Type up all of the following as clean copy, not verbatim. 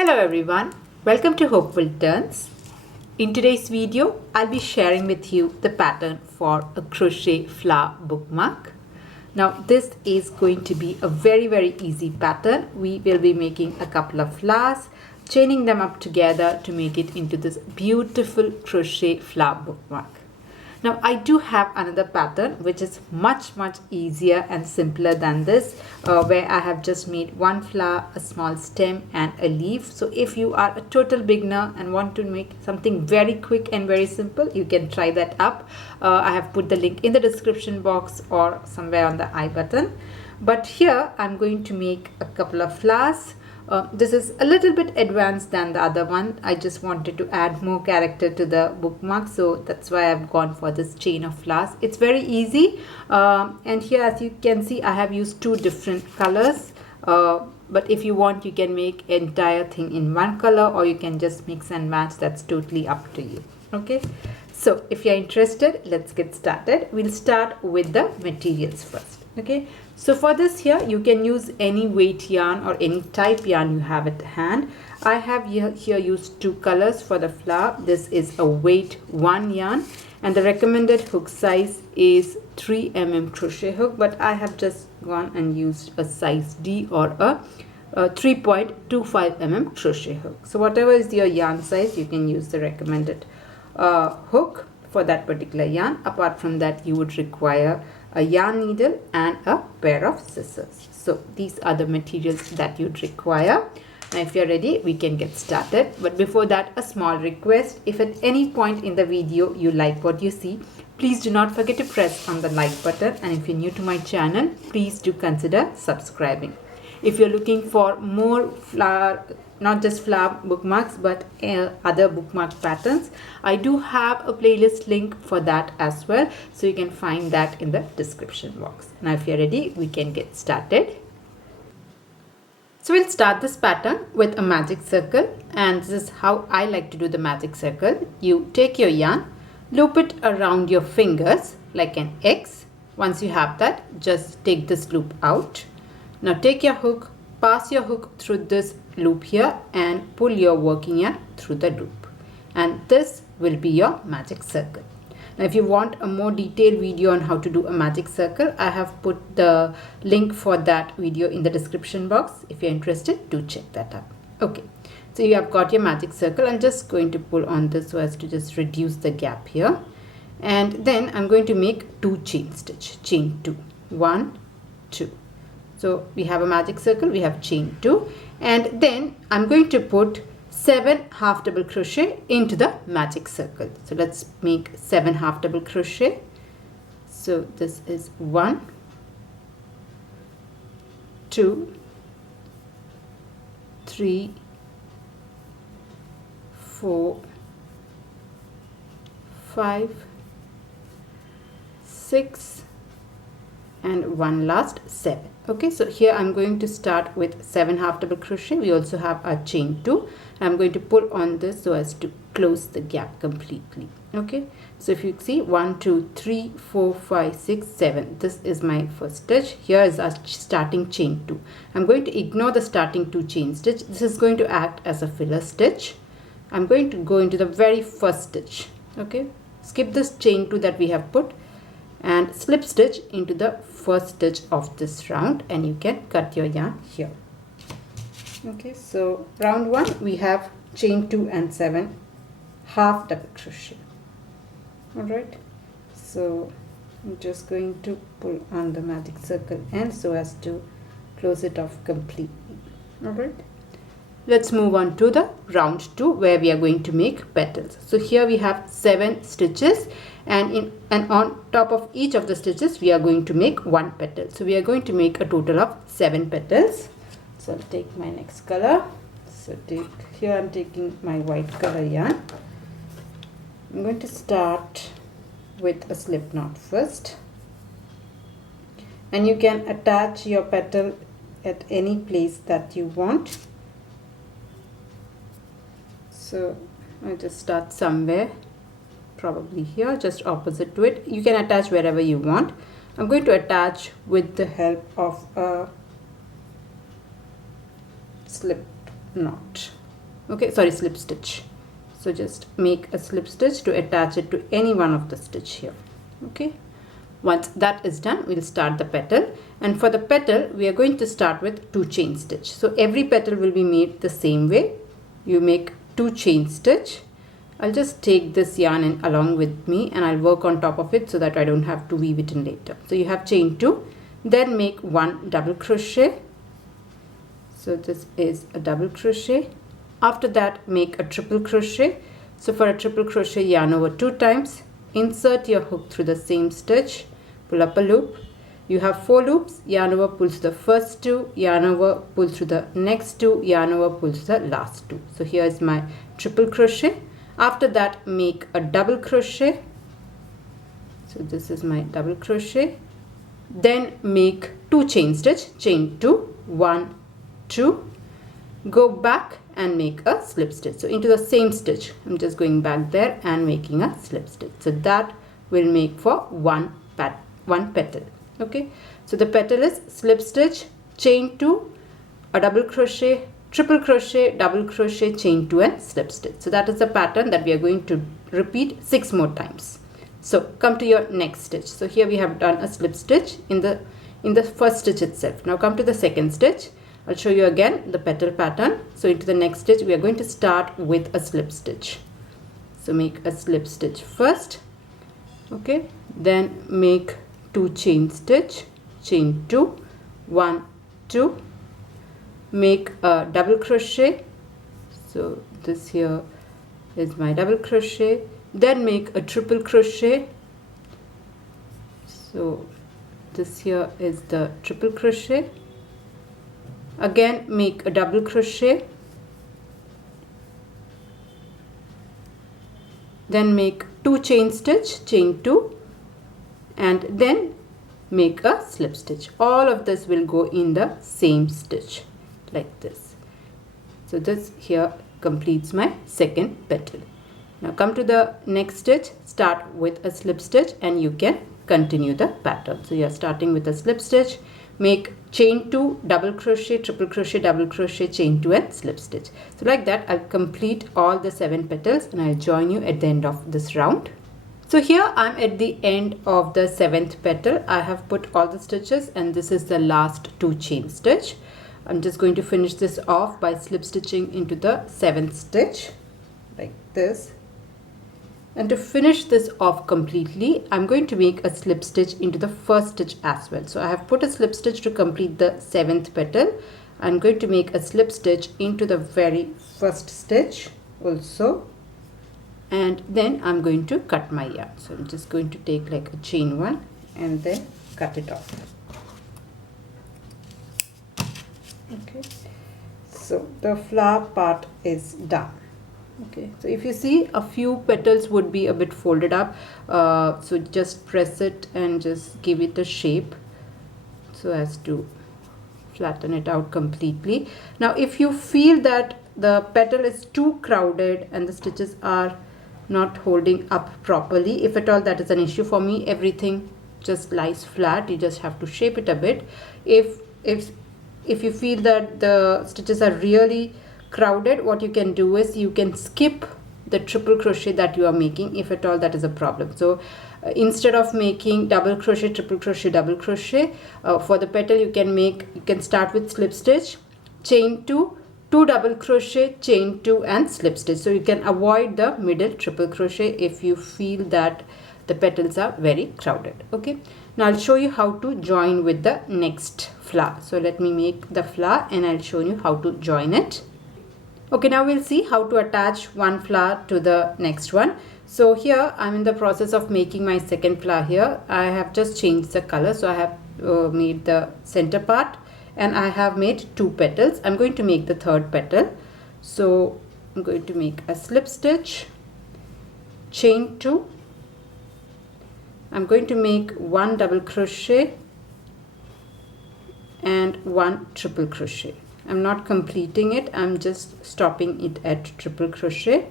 Hello everyone, welcome to Hopeful Turns. In today's video, I'll be sharing with you the pattern for a crochet flower bookmark. Now this is going to be a very easy pattern. We will be making a couple of flowers, chaining them up together to make it into this beautiful crochet flower bookmark. Now I do have another pattern which is much easier and simpler than this, where I have just made one flower, a small stem and a leaf. So if you are a total beginner and want to make something very quick and very simple, you can try that up. I have put the link in the description box or somewhere on the I button. But here I'm going to make a couple of flowers. This is a little bit advanced than the other one. I just wanted to add more character to the bookmark, so that's why I've gone for this chain of flowers. It's very easy, and here as you can see I have used two different colors, but if you want you can make entire thing in one color, or you can just mix and match. That's totally up to you. Okay, so if you're interested, let's get started. We'll start with the materials first. Okay, so for this here you can use any weight yarn or any type yarn you have at hand. I have here used two colors for the flower. This is a weight 1 yarn and the recommended hook size is 3 mm crochet hook, but I have just gone and used a size D or a 3.25 mm crochet hook. So whatever is your yarn size, you can use the recommended hook for that particular yarn. Apart from that, you would require a yarn needle and a pair of scissors. So these are the materials that you'd require. Now if you're ready, we can get started. But before that, a small request. If at any point in the video you like what you see, please do not forget to press on the like button, and if you're new to my channel, please do consider subscribing. If you're looking for more flower, not just flower bookmarks but other bookmark patterns, I do have a playlist link for that as well, so you can find that in the description box. Now if you're ready, we can get started. So we'll start this pattern with a magic circle, and this is how I like to do the magic circle. You take your yarn, loop it around your fingers like an X. Once you have that, just take this loop out. Now take your hook, pass your hook through this loop here and pull your working yarn through the loop, and this will be your magic circle. Now if you want a more detailed video on how to do a magic circle, I have put the link for that video in the description box. If you're interested, do check that out. Okay, so you have got your magic circle. I'm just going to pull on this so as to just reduce the gap here, and then I'm going to make 2 chain stitch. Chain 2, 1, 2. So we have a magic circle, we have chain 2, and then I'm going to put 7 half double crochet into the magic circle. So let's make 7 half double crochet. So this is 1, 2, 3, 4, 5, 6, and one last 7. Okay, so here I'm going to start with 7 half double crochet. We also have our chain 2. I'm going to pull on this so as to close the gap completely. Okay, so if you see 1, 2, 3, 4, 5, 6, 7, this is my first stitch. Here is our starting chain 2. I'm going to ignore the starting 2 chain stitch. This is going to act as a filler stitch. I'm going to go into the very first stitch. Okay, skip this chain 2 that we have put and slip stitch into the first stitch of this round, and you can cut your yarn here. Okay, so round 1 we have chain 2 and 7 half double crochet. All right, so I'm just going to pull on the magic circle end so as to close it off completely. All right, let's move on to the round 2 where we are going to make petals. So here we have 7 stitches, and on top of each of the stitches we are going to make 1 petal. So we are going to make a total of 7 petals. So I'll take my next color. So here I'm taking my white color yarn. I'm going to start with a slip knot first, and you can attach your petal at any place that you want. So I'll just start somewhere, probably here, just opposite to it. You can attach wherever you want. I'm going to attach with the help of a slip knot. Okay, sorry, slip stitch. So just make a slip stitch to attach it to any one of the stitch here. Okay, once that is done, we'll start the petal, and for the petal we are going to start with 2 chain stitch. So every petal will be made the same way. You make 2 chain stitch. I'll just take this yarn in along with me and I'll work on top of it so that I don't have to weave it in later. So you have chain 2, then make 1 double crochet. So this is a double crochet. After that, make a triple crochet. So for a triple crochet, yarn over 2 times, insert your hook through the same stitch, pull up a loop. You have 4 loops, yarn over, pull through the first 2, yarn over, pull through the next 2, yarn over, pull through the last 2. So here is my triple crochet. After that, make a double crochet. So this is my double crochet. Then make 2 chain stitch, chain 2, 1, 2, go back and make a slip stitch. So into the same stitch, I'm just going back there and making a slip stitch. So that will make for one petal. Okay, so the petal is slip stitch, chain 2, a double crochet, triple crochet, double crochet, chain 2 and slip stitch. So that is the pattern that we are going to repeat 6 more times. So come to your next stitch. So here we have done a slip stitch in the first stitch itself. Now come to the second stitch. I'll show you again the petal pattern. So into the next stitch we are going to start with a slip stitch. So make a slip stitch first. Okay, then make 2 chain stitch, chain 2, 1, 2, make a double crochet. So this here is my double crochet. Then make a triple crochet. So this here is the triple crochet. Again make a double crochet, then make 2 chain stitch, chain 2, and then make a slip stitch. All of this will go in the same stitch like this. So this here completes my second petal. Now come to the next stitch, start with a slip stitch and you can continue the pattern. So you are starting with a slip stitch, make chain 2, double crochet, triple crochet, double crochet, chain 2 and slip stitch. So like that I'll complete all the 7 petals and I'll join you at the end of this round. So here I'm at the end of the 7th petal. I have put all the stitches and this is the last 2 chain stitch. I'm just going to finish this off by slip stitching into the 7th stitch like this. And to finish this off completely, I'm going to make a slip stitch into the first stitch as well. So I have put a slip stitch to complete the 7th petal. I'm going to make a slip stitch into the very first stitch also. And then I'm going to cut my yarn. So I'm just going to take like a chain 1 and then cut it off. Okay. So the flower part is done. Okay, so if you see a few petals would be a bit folded up, so just press it and just give it a shape so as to flatten it out completely. Now if you feel that the petal is too crowded and the stitches are not holding up properly, if at all that is an issue, for me everything just lies flat. You just have to shape it a bit. If you feel that the stitches are really crowded, what you can do is you can skip the triple crochet that you are making, if at all that is a problem. So instead of making double crochet, triple crochet, double crochet, for the petal you can start with slip stitch, chain 2, 2 double crochet, chain 2 and slip stitch. So you can avoid the middle triple crochet if you feel that the petals are very crowded. Okay, now I'll show you how to join with the next flower. So let me make the flower and I'll show you how to join it. Okay, now we'll see how to attach one flower to the next one. So here I'm in the process of making my second flower here. I have just changed the color. So I have made the center part and I have made 2 petals. I'm going to make the 3rd petal. So I'm going to make a slip stitch, chain 2. I'm going to make 1 double crochet and 1 triple crochet. I'm not completing it, I'm just stopping it at triple crochet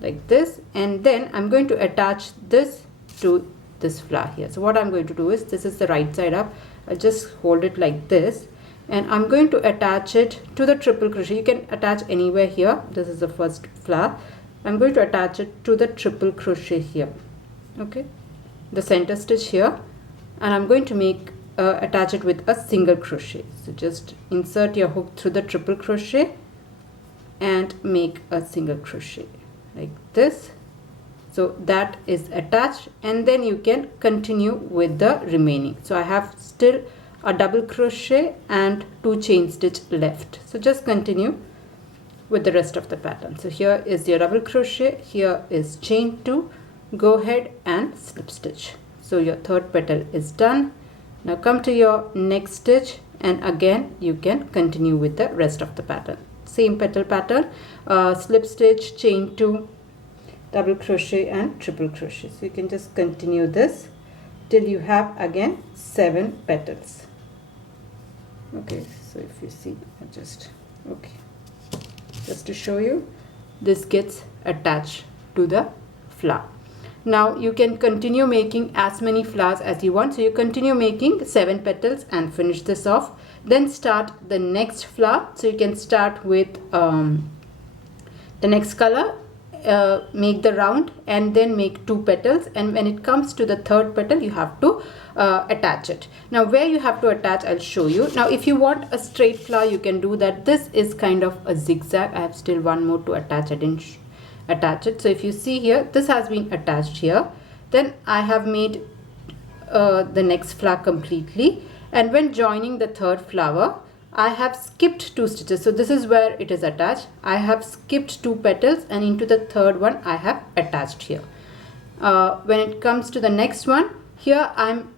like this, and then I'm going to attach this to this flower here. So what I'm going to do is, this is the right side up, I'll just hold it like this and I'm going to attach it to the triple crochet. You can attach anywhere here. This is the first flower. I'm going to attach it to the triple crochet here, okay, the center stitch here, and I'm going to make attach it with a single crochet. So just insert your hook through the triple crochet and make a single crochet like this. So that is attached, and then you can continue with the remaining. So I have still a double crochet and 2 chain stitch left. So just continue with the rest of the pattern. So here is your double crochet, here is chain 2, go ahead and slip stitch. So your third petal is done. Now come to your next stitch, and again you can continue with the rest of the pattern. Same petal pattern, slip stitch, chain 2, double crochet and triple crochet. So you can just continue this till you have again 7 petals. Okay, so if you see, just to show you, this gets attached to the flower. Now you can continue making as many flowers as you want. So you continue making 7 petals and finish this off. Then start the next flower. So you can start with the next color, make the round, and then make 2 petals, and when it comes to the third petal you have to attach it. Now where you have to attach, I'll show you. Now if you want a straight flower, you can do that. This is kind of a zigzag. I have still one more to attach. I didn't attach it. So if you see here, this has been attached here. Then I have made the next flower completely, and when joining the third flower, I have skipped 2 stitches. So this is where it is attached. I have skipped 2 petals, and into the third one I have attached here. When it comes to the next one, here I'm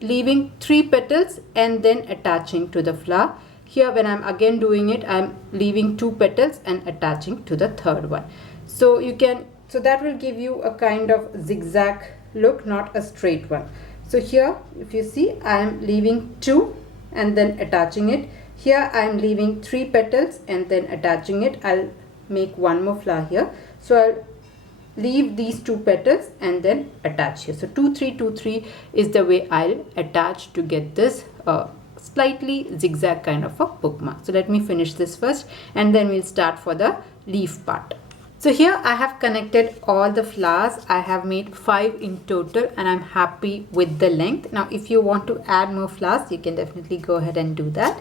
leaving 3 petals and then attaching to the flower. Here when I'm again doing it, I'm leaving 2 petals and attaching to the third one. So you can, so that will give you a kind of zigzag look, not a straight one. So here if you see, I am leaving 2 and then attaching it. Here I am leaving 3 petals and then attaching it. I'll make one more flower here. So I'll leave these 2 petals and then attach here. So 2 3 2 3 is the way I'll attach to get this slightly zigzag kind of a bookmark. So let me finish this first, and then we'll start for the leaf part. So here I have connected all the flowers. I have made 5 in total, and I'm happy with the length. Now if you want to add more flowers, you can definitely go ahead and do that.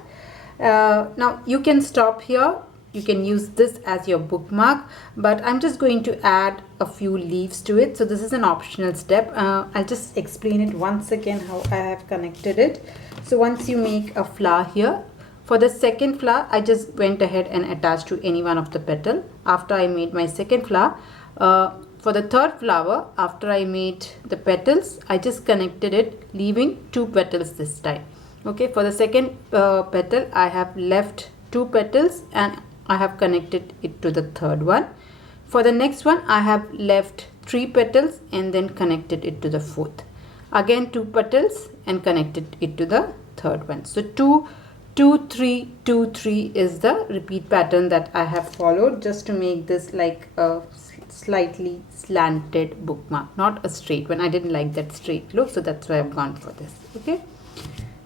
Now you can stop here. You can use this as your bookmark, but I'm just going to add a few leaves to it. So this is an optional step. I'll just explain it once again how I have connected it. So once you make a flower here, for the second flower, I just went ahead and attached to any one of the petal. After I made my second flower, for the third flower, after I made the petals, I just connected it, leaving 2 petals this time. Okay, for the second petal, I have left 2 petals and I have connected it to the third one. For the next one, I have left 3 petals and then connected it to the fourth. Again 2 petals and connected it to the third one. So 2 2 3 2 3 is the repeat pattern that I have followed, just to make this like a slightly slanted bookmark, not a straight one. I didn't like that straight look, so that's why I've gone for this. Okay,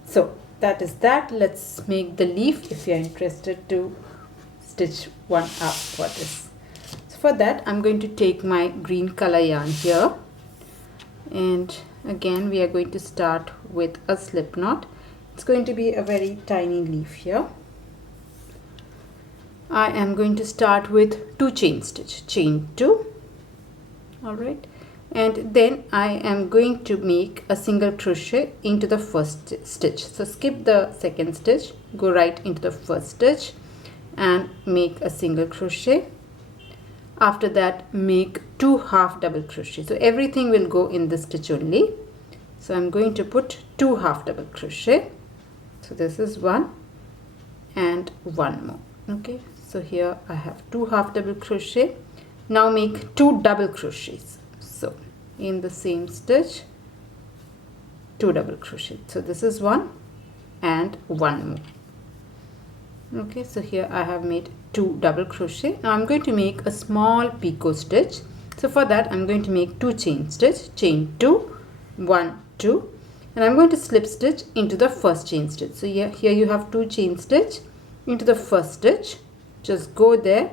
so that is that. Let's make the leaf if you're interested to stitch one up for this. So for that, I'm going to take my green color yarn here, and again we are going to start with a slip knot. It's going to be a very tiny leaf here. I am going to start with 2 chain stitch, chain 2, all right, and then I am going to make a single crochet into the first stitch. So skip the second stitch, go right into the first stitch and make a single crochet. After that, make 2 half double crochet. So everything will go in this stitch only. So I'm going to put 2 half double crochet. So this is 1 and 1 more. Okay, so here I have 2 half double crochet. Now make 2 double crochets. So in the same stitch, 2 double crochet. So this is 1 and 1 more. Okay, so here I have made 2 double crochet. Now I'm going to make a small picot stitch. So for that, I'm going to make 2 chain stitch, chain 2, 1 2, and I'm going to slip stitch into the first chain stitch. So here you have 2 chain stitch into the first stitch. Just go there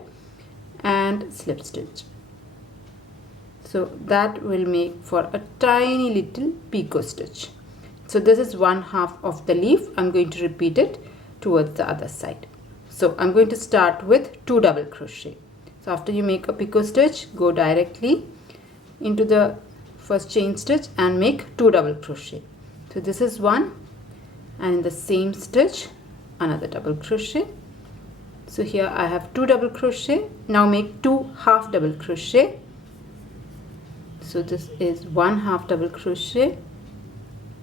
and slip stitch. So that will make for a tiny little picot stitch. So this is 1/2 of the leaf. I'm going to repeat it towards the other side. So I'm going to start with 2 double crochet. So after you make a picot stitch, go directly into the first chain stitch and make 2 double crochet. So this is one, and in the same stitch another double crochet. So here I have 2 double crochet. Now make 2 half double crochet. So this is 1 half double crochet.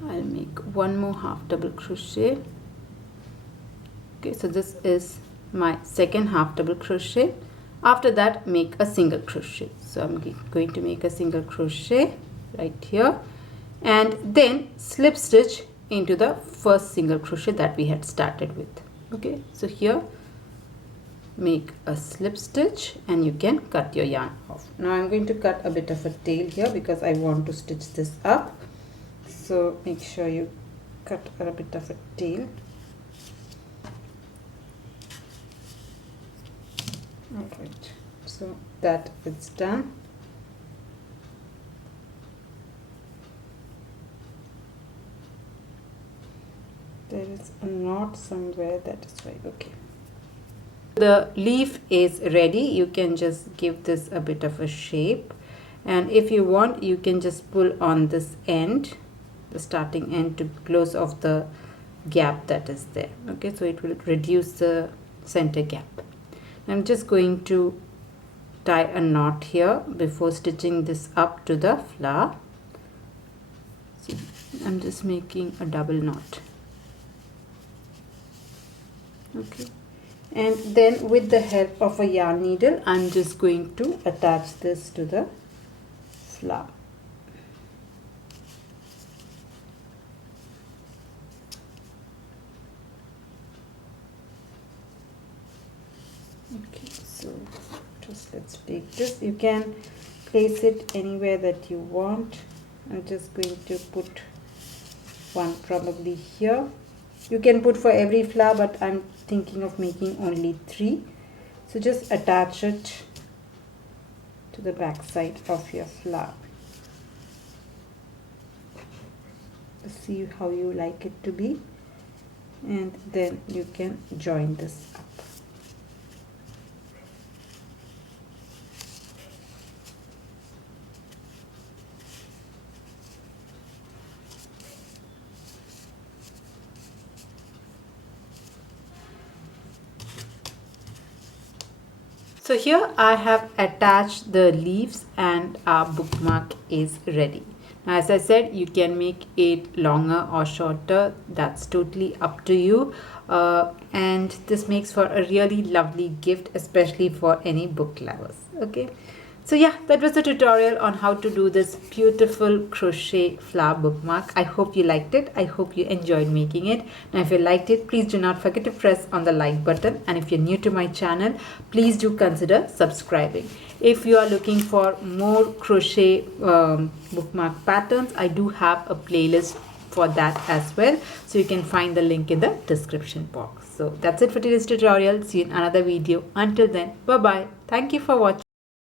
I'll make 1 more half double crochet. Okay, so this is my second half double crochet. After that, make a single crochet. So I'm going to make a single crochet right here, and then slip stitch into the first single crochet that we had started with. Okay, so here make a slip stitch and you can cut your yarn off. Now I'm going to cut a bit of a tail here because I want to stitch this up. So make sure you cut a bit of a tail. Alright, so that is done. There is a knot somewhere, that is right. Okay. The leaf is ready. You can just give this a bit of a shape, and if you want you can just pull on this end, the starting end, to close off the gap that is there. Okay, so it will reduce the center gap. I'm just going to tie a knot here before stitching this up to the flower. So I'm just making a double knot. Okay, and then with the help of a yarn needle I'm just going to attach this to the flower. Okay, so just let's take this. You can place it anywhere that you want. I'm just going to put one probably here. You can put for every flower, but I'm thinking of making only 3. So just attach it to the back side of your flower. See how you like it to be, and then you can join this up. So here I have attached the leaves and our bookmark is ready. Now, as I said, you can make it longer or shorter. That's totally up to you. And this makes for a really lovely gift, especially for any book lovers. Okay. So yeah, that was the tutorial on how to do this beautiful crochet flower bookmark. I hope you liked it. I hope you enjoyed making it. Now if you liked it, please do not forget to press on the like button. And if you're new to my channel, please do consider subscribing. If you are looking for more crochet bookmark patterns, I do have a playlist for that as well. So you can find the link in the description box. So that's it for today's tutorial. See you in another video. Until then, bye-bye. Thank you for watching.